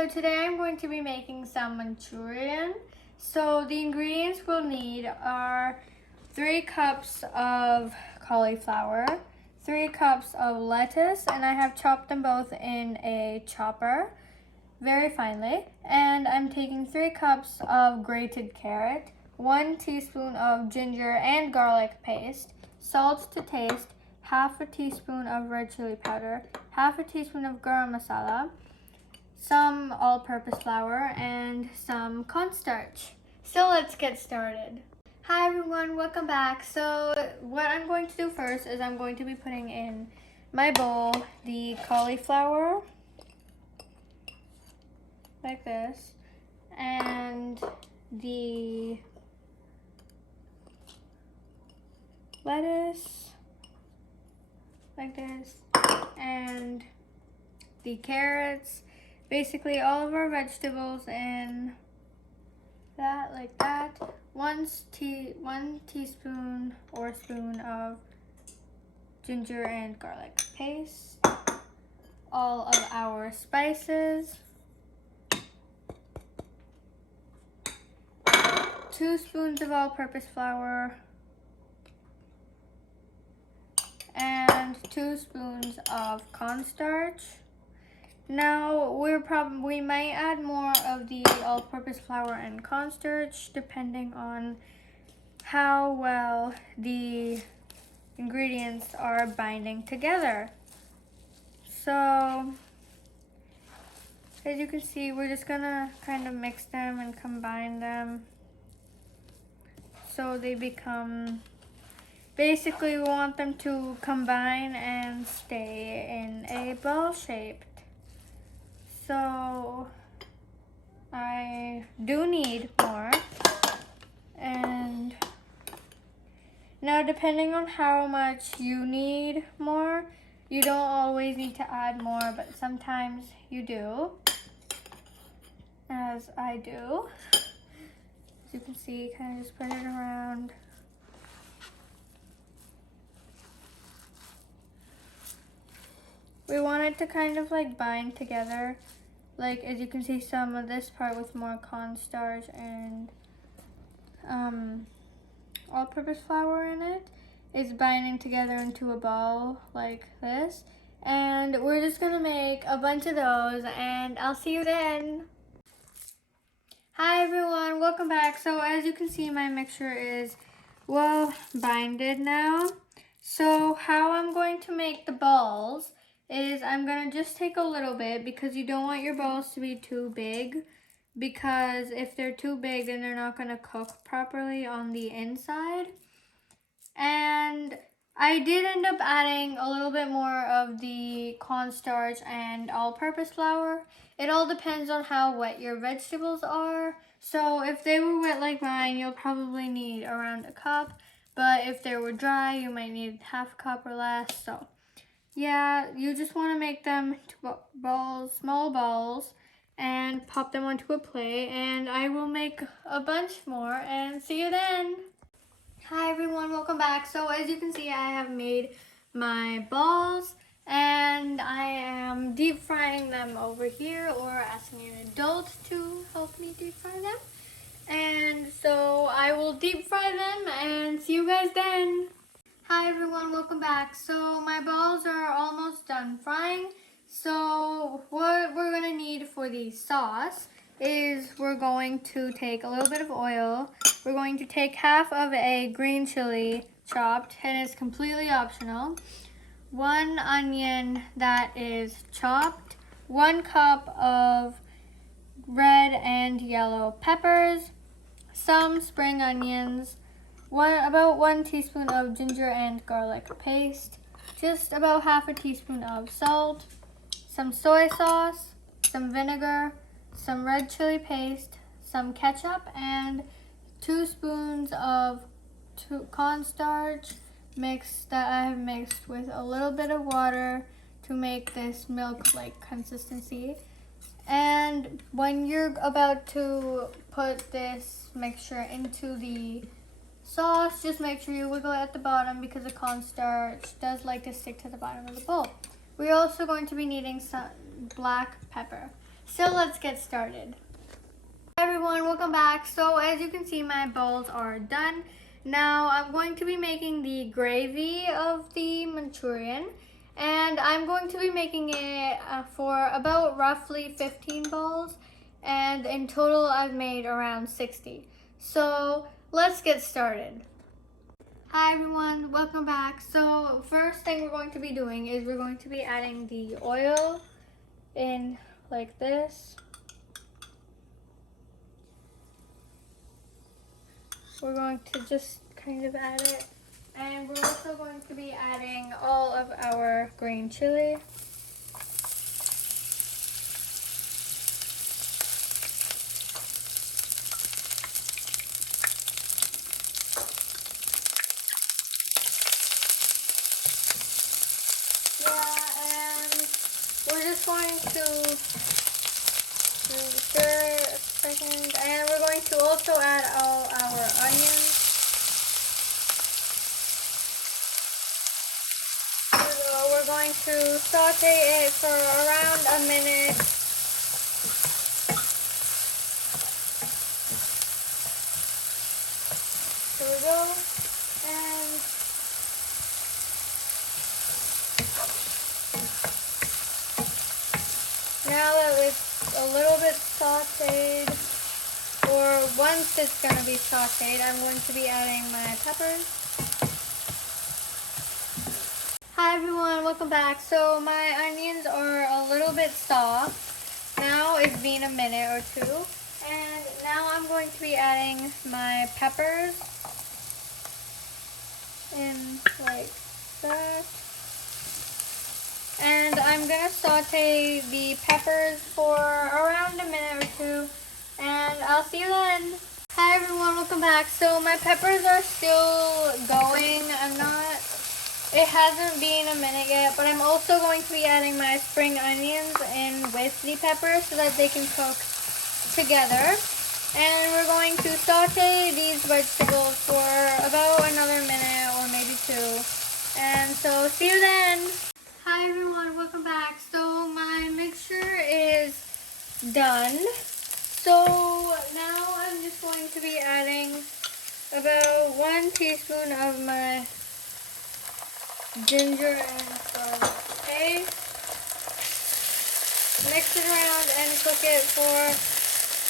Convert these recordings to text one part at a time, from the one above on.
so today I'm going to be making some Manchurian. So the ingredients we'll need are 3 cups of cauliflower, 3 cups of lettuce, and I have chopped them both in a chopper very finely. And I'm taking 3 cups of grated carrot, 1 teaspoon of ginger and garlic paste, salt to taste, half a teaspoon of red chili powder, half a teaspoon of garam masala, some all-purpose flour, and some cornstarch. So let's get started. Hi everyone, welcome back. So what I'm going to do first is I'm going to be putting in my bowl the cauliflower, like this, and the lettuce, like this, and the carrots, basically all of our vegetables in that, like that. 1 teaspoon or spoon of ginger and garlic paste, all of our spices, 2 spoons of all-purpose flour, and 2 spoons of cornstarch. Now we might add more of the all-purpose flour and cornstarch depending on how well the ingredients are binding together. So as you can see, we're just gonna kind of mix them and combine them so they become, basically we want them to combine and stay in a ball shape. So I do need more, and now depending on how much you need more, you don't always need to add more, but sometimes you do, as I do. As you can see, kind of just put it around. We want it to kind of like bind together. Like, as you can see, some of this part with more cornstarch and all-purpose flour in it is binding together into a ball like this. And we're just gonna make a bunch of those, and I'll see you then. Hi everyone, welcome back. So as you can see, my mixture is well binded now. So how I'm going to make the balls is I'm gonna just take a little bit, because you don't want your balls to be too big, because if they're too big then they're not gonna cook properly on the inside. And I did end up adding a little bit more of the cornstarch and all-purpose flour. It all depends on how wet your vegetables are. So if they were wet like mine, you'll probably need around a cup, but if they were dry, you might need half a cup or less. So yeah, you just want to make them into balls, small balls, and pop them onto a plate, and I will make a bunch more and see you then. Hi everyone, welcome back. So as you can see, I have made my balls, and I am deep frying them over here, or asking an adult to help me deep fry them. And so I will deep fry them and see you guys then. Hi everyone, welcome back. So my balls are almost done frying. So what we're gonna need for the sauce is we're going to take a little bit of oil. We're going to take half of a green chili chopped, and it's completely optional. 1 onion that is chopped, 1 cup of red and yellow peppers, some spring onions, about 1 teaspoon of ginger and garlic paste, just about half a teaspoon of salt, some soy sauce, some vinegar, some red chili paste, some ketchup, and 2 spoons of cornstarch that I have mixed with a little bit of water to make this milk-like consistency. And when you're about to put this mixture into the sauce, just make sure you wiggle it at the bottom, because the cornstarch does like to stick to the bottom of the bowl. We're also going to be needing some black pepper. So let's get started. Hi everyone, welcome back. So as you can see, my bowls are done. Now I'm going to be making the gravy of the Manchurian, and I'm going to be making it for about roughly 15 bowls, and in total I've made around 60. So let's get started. Hi everyone, welcome back. So first thing we're going to be doing is we're going to be adding the oil in like this. We're going to just kind of add it. And we're also going to be adding all of our green chili. Yeah, and we're just going to stir it a second. And we're going to also add all our onions. So we're going to saute it for around a minute. Here we go. And now that it's a little bit sauteed, or once it's going to be sauteed, I'm going to be adding my peppers. Hi everyone, welcome back. So my onions are a little bit soft. Now it's been a minute or two. And now I'm going to be adding my peppers in like that. And I'm going to saute the peppers for around a minute or two. And I'll see you then. Hi everyone, welcome back. So my peppers are still going. It hasn't been a minute yet, but I'm also going to be adding my spring onions in with the peppers so that they can cook together. And we're going to saute these vegetables for about another minute or maybe two. And so see you then. Hi everyone, welcome back. So my mixture is done. So now I'm just going to be adding about 1 teaspoon of my ginger and garlic paste. Mix it around and cook it for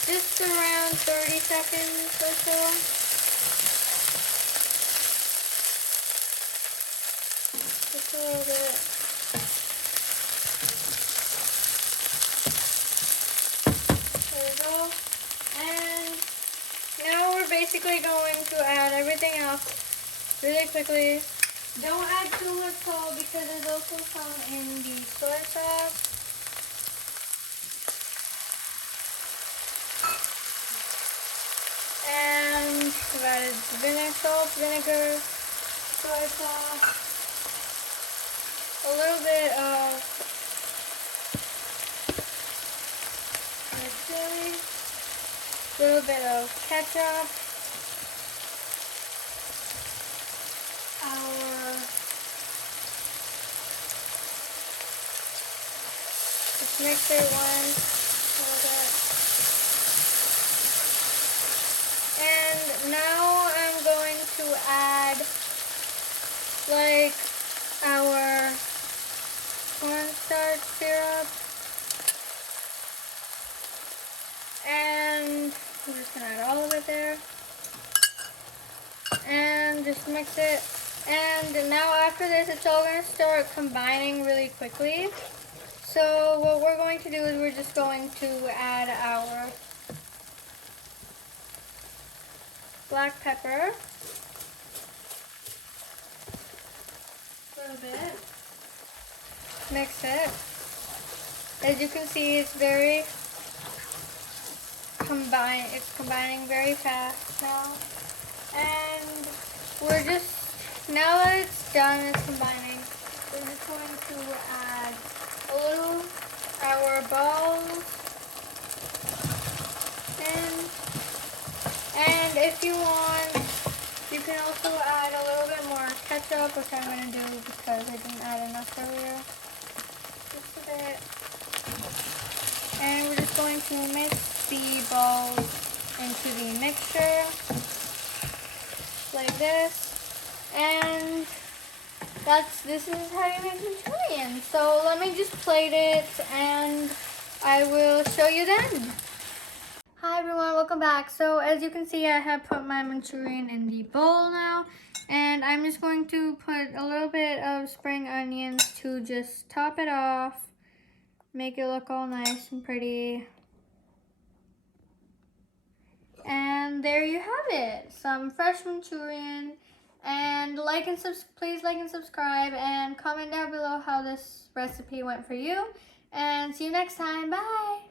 just around 30 seconds or so. Just a little bit. There we go. And now we're basically going to add everything else really quickly. Don't add too much salt because there's also some in the soy sauce. And we've added salt, vinegar, soy sauce, a little bit of red chili, a little bit of ketchup, just mix it once, a little bit. And now I'm going to add like our cornstarch syrup. And I'm just going to add all of it there. And just mix it. And now after this, it's all going to start combining really quickly. So what we're going to do is we're just going to add our black pepper. A little bit. Mix it. As you can see, it's combining very fast now. And we're just, now that it's done, it's combining, we're just going to add a little our balls in. And if you want, you can also add a little bit more ketchup, which I'm going to do because I didn't add enough earlier. Just a bit. And we're just going to mix the balls into the mixture like this. And this is how you make Manchurian. So let me just plate it and I will show you then. Hi everyone, welcome back. So as you can see, I have put my Manchurian in the bowl now, and I'm just going to put a little bit of spring onions to just top it off, make it look all nice and pretty. And there you have it, some fresh Manchurian. And please like and subscribe, and comment down below how this recipe went for you. And see you next time. Bye.